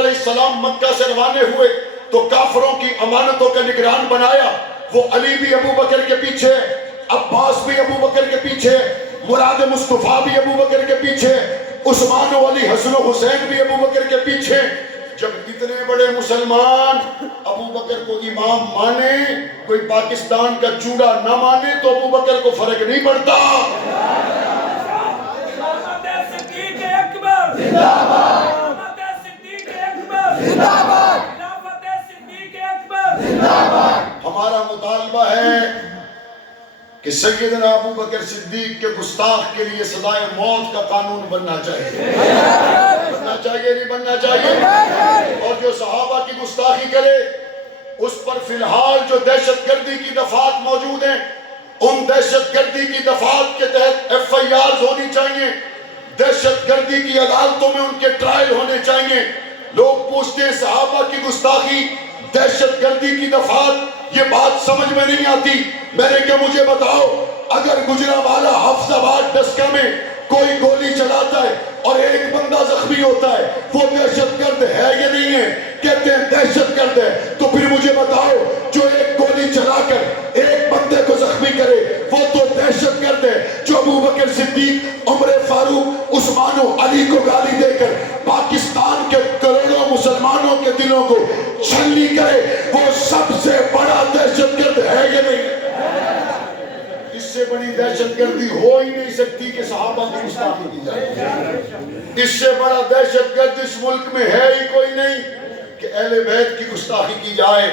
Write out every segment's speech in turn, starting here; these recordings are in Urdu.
علیہ السلام مکہ سے روانے ہوئے تو کافروں کی امانتوں کا نگران بنایا. وہ علی بھی ابو بکر کے پیچھے، عباس بھی ابو بکر کے پیچھے، مراد مصطفیٰ بھی ابو بکر کے پیچھے، عثمان و علی حسن و حسین بھی ابو بکر کے پیچھے. جب اتنے بڑے مسلمان ابو بکر کو امام مانے، کوئی پاکستان کا چوڑا نہ مانے تو ابو بکر کو فرق نہیں پڑتا. ہمارا مطالبہ ہے کہ سیدنا ابو بکر صدیق کے گستاخ کے لیے سزائے موت کا قانون بننا چاہیے. بننا چاہیے نہیں بننا چاہیے؟ اور جو صحابہ کی گستاخی کرے اس پر فی الحال جو دہشت گردی کی دفعات موجود ہیں، ان دہشت گردی کی دفعات کے تحت FIRs ہونی چاہیے. دہشت گردی کی عدالتوں میں ان کے ٹرائل ہونے چاہیے. لوگ پوچھتے ہیں صحابہ کی گستاخی، دہشت گردی کی دفعات، یہ بات سمجھ میں نہیں آتی. میں نے کہا مجھے بتاؤ، اگر گجرانوالہ حفظ آباد ڈسکہ میں کوئی گولی چلاتا ہے اور ایک بندہ زخمی ہوتا ہے، وہ دہشت گرد ہے یا نہیں ہے؟ کہتے ہیں دہشت گرد ہے. تو پھر مجھے بتاؤ، جو ایک گولی چلا کر ایک بندے کو زخمی کرے وہ تو دہشت گرد ہے. جو ابو بکر صدیق، عمر فاروق، عثمان و علی کو گالی دے کر پاکستان کے کروڑوں مسلمانوں کے دلوں کو چھلنی کرے، وہ سب سے بڑا دہشت گرد ہے یا نہیں؟ اس سے بڑی دہشت گردی ہو ہی نہیں سکتی کہ صحابہ کی گستاخی کی جائے. اس سے بڑا دہشت گرد اس ملک میں ہے ہی کوئی نہیں کہ اہل بیت کی گستاخی کی جائے.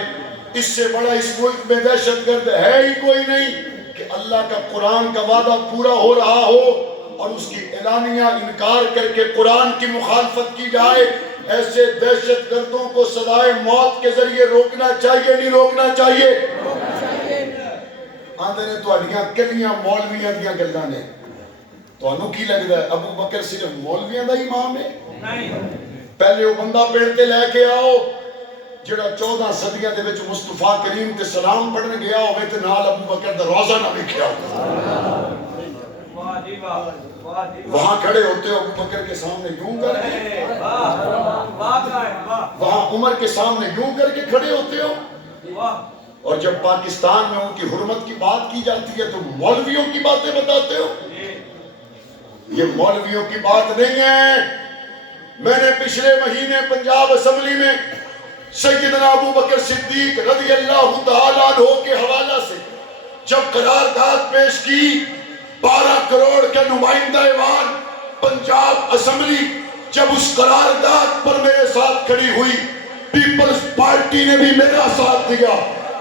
اس سے بڑا اس ملک میں دہشت گرد ہے ہی کوئی نہیں کہ اللہ کا قرآن کا وعدہ پورا ہو رہا ہو اور اس کی اعلانیہ انکار کر کے قرآن کی مخالفت کی جائے. ایسے دہشت گردوں کو سزائے موت کے ذریعے روکنا چاہیے نہیں روکنا چاہیے؟ آندھے نے تو اڈیاں کلیاں مولویاں دیاں گلدہ نے. تو انہوں کی لگ رہا ہے ابو بکر صرف مولویاں دا امام ہے؟ پہلے وہ بندہ پیڑتے لے کے آؤ جڑا 14 صدیاں دے وچ مصطفیٰ کریم تے سلام پڑھنے گیا ہوئے تے نال ابو بکر دا روزہ نہ لکھیا ہوتا. وہاں کھڑے ہوتے ہو ابو بکر کے سامنے یوں کر کے، وہاں عمر کے سامنے یوں کر کے کھڑے ہوتے ہو. اور جب پاکستان میں ان کی حرمت کی بات کی جاتی ہے تو مولویوں کی باتیں بتاتے ہو. یہ مولویوں کی بات نہیں ہے. میں نے پچھلے مہینے پنجاب اسمبلی میں سیدنا ابو بکر صدیق رضی اللہ تعالیٰ عنہ کے حوالہ سے جب قرارداد پیش کی، 12 کروڑ کا نمائندہ ایوان پنجاب اسمبلی جب اس قرارداد پر میرے ساتھ کھڑی ہوئی، پیپلز پارٹی نے بھی میرا ساتھ دیا،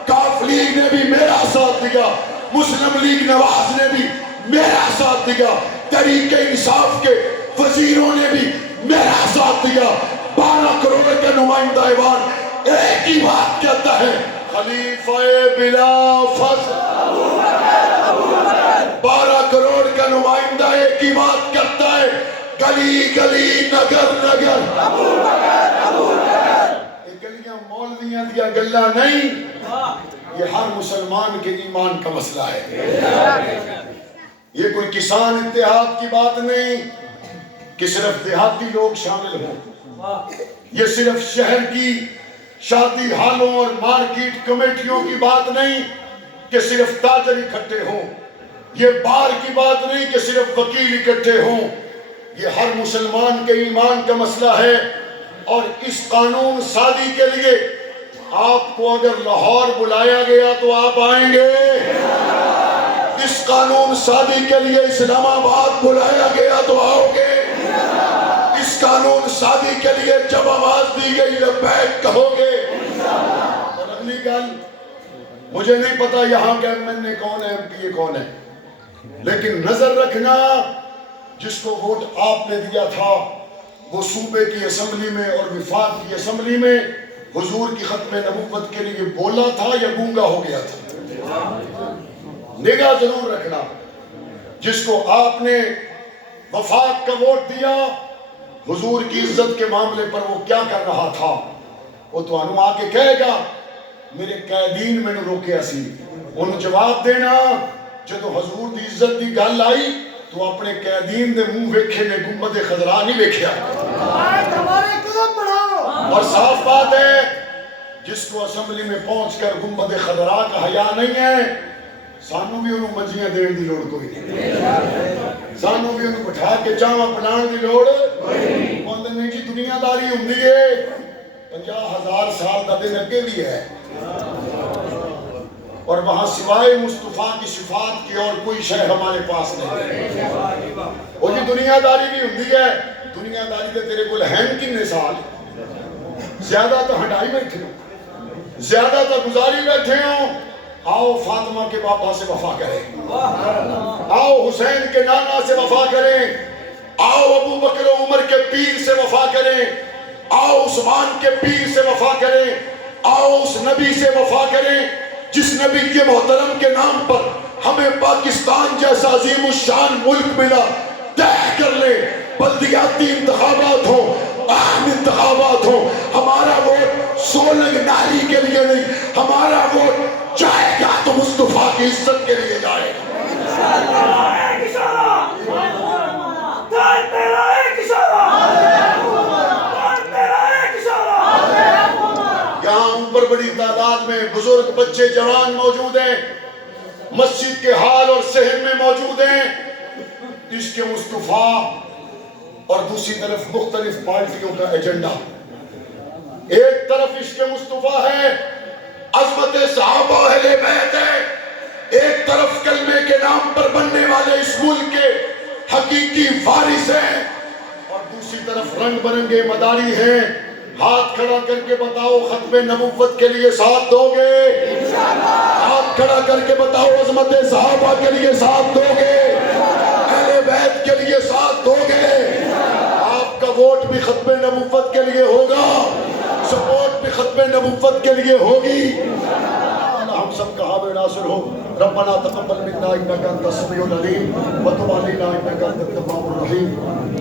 کاف لیگ نے بھی میرا ساتھ دیا، مسلم لیگ نواز نے بھی میرا ساتھ دیا، تحریک انصاف کے وزیروں نے بھی میرا ساتھ دیا. 12 کروڑ کا نمائندہ ایوان ایک ہی بات کہتا ہے، خلیفہ بلا فضل. 12 کروڑ کا نمائندہ ایک ہی بات کہتا ہے، گلی گلی نگر نگر. یہ گلیاں مولویاں دیا گلہ نہیں، یہ ہر مسلمان کے ایمان کا مسئلہ ہے. یہ کوئی کسان اتحاد کی بات نہیں کہ صرف دیہاتی لوگ شامل ہوں. یہ صرف شہر کی شادی ہالوں اور مارکیٹ کمیٹیوں کی بات نہیں کہ صرف تاجر اکٹھے ہوں. یہ بار کی بات نہیں کہ صرف وکیل اکٹھے ہوں. یہ ہر مسلمان کے ایمان کا مسئلہ ہے. اور اس قانون سازی کے لیے آپ کو اگر لاہور بلایا گیا تو آپ آئیں گے. اس قانون سازی کے لیے اسلام آباد بلایا گیا تو آؤ گے. اس قانون سازی کے لیے جب آواز دی گئی لبیک کہو گے. اور اگلی گل، مجھے نہیں پتا یہاں کے MNA کون ہے، MP کون ہے، لیکن نظر رکھنا جس کو ووٹ آپ نے دیا تھا وہ صوبے کی اسمبلی میں اور وفاق کی اسمبلی میں حضور کی ختم نبوت کے لیے بولا تھا یا گونگا ہو گیا تھا. نگاہ ضرور رکھنا. جس کو آپ نے وفاق کا ووٹ دیا، حضور کی عزت کے معاملے پر وہ کیا کر رہا تھا، وہ تو انہوں آ کے کہے گا میرے قیدین میں نے روکیا سی. انہوں جواب دینا جدو حضور دی عزت دی گل آئی تو اپنے قیدین دے منہ ویکھے نے گنبد خضرا نہیں ویکھیا. اور صاف بات ہے جس کو اسمبلی میں پہنچ کر گنبد خضرا کا حیا نہیں ہے سانو بھی انہوں منجیاں دین دی لوڑ کوئی نہیں سانو بھی انہوں بٹھا کے چاواں پنان دی لوڑ بندے نہیں جی دنیا داری ہوندی ہے 50,000 سال دا دن اگے بھی ہے اور وہاں سوائے مصطفیٰ کی صفات کی اور کوئی شے ہمارے پاس نہیں وہ جی دنیا داری بھی ہوندی ہے دنیا داری تے تیرے کول ہیں کنے سال زیادہ تو ہٹائی بیٹھے ہو زیادہ تو گزاری بیٹھے ہو آؤ فاطمہ کے بابا سے وفا کریں آؤ حسین کے نانا سے وفا کریں آؤ ابو بکر و عمر کے پیر سے وفا کریں آؤ عثمان کے پیر سے وفا کریں آؤ اس نبی سے وفا کریں جس نبی کے محترم کے نام پر ہمیں پاکستان جیسا عظیم الشان ملک ملا طے کر لے بلدیاتی انتخابات ہوں اہم انتخابات ہوں ہمارا ووٹ سولنگ ناری کے لیے نہیں ہمارا ووٹ جائے گا تو مصطفیٰ کی عزت کے لیے جائے یہاں اوپر بڑی تعداد میں بزرگ بچے جوان موجود ہیں مسجد کے حال اور صحن میں موجود ہیں عشق مصطفیٰ اور دوسری طرف مختلف پارٹیوں کا ایجنڈا ایک طرف عشق مصطفیٰ ہے عظمت صحابہ اہل بیت ہے ایک طرف کلمے کے نام پر بننے والے اس ملک کے حقیقی وارث ہیں اور دوسری طرف رنگ برنگے مداری ہیں ہاتھ کھڑا کر کے بتاؤ ختم نبوت کے لیے ساتھ دو گے ہاتھ کھڑا کر کے بتاؤ عظمت صحابہ کے لیے ساتھ دو گے اہل بیت کے لیے ساتھ دو گے آپ کا ووٹ بھی ختم نبوت کے لیے ہوگا سپورٹ بھی ختم نبوت کے لیے ہوگی ہم سب کا حاضر ناصر ہو ربنا تقبل منا انك انت السميع العليم وتب علينا انك انت التواب الرحيم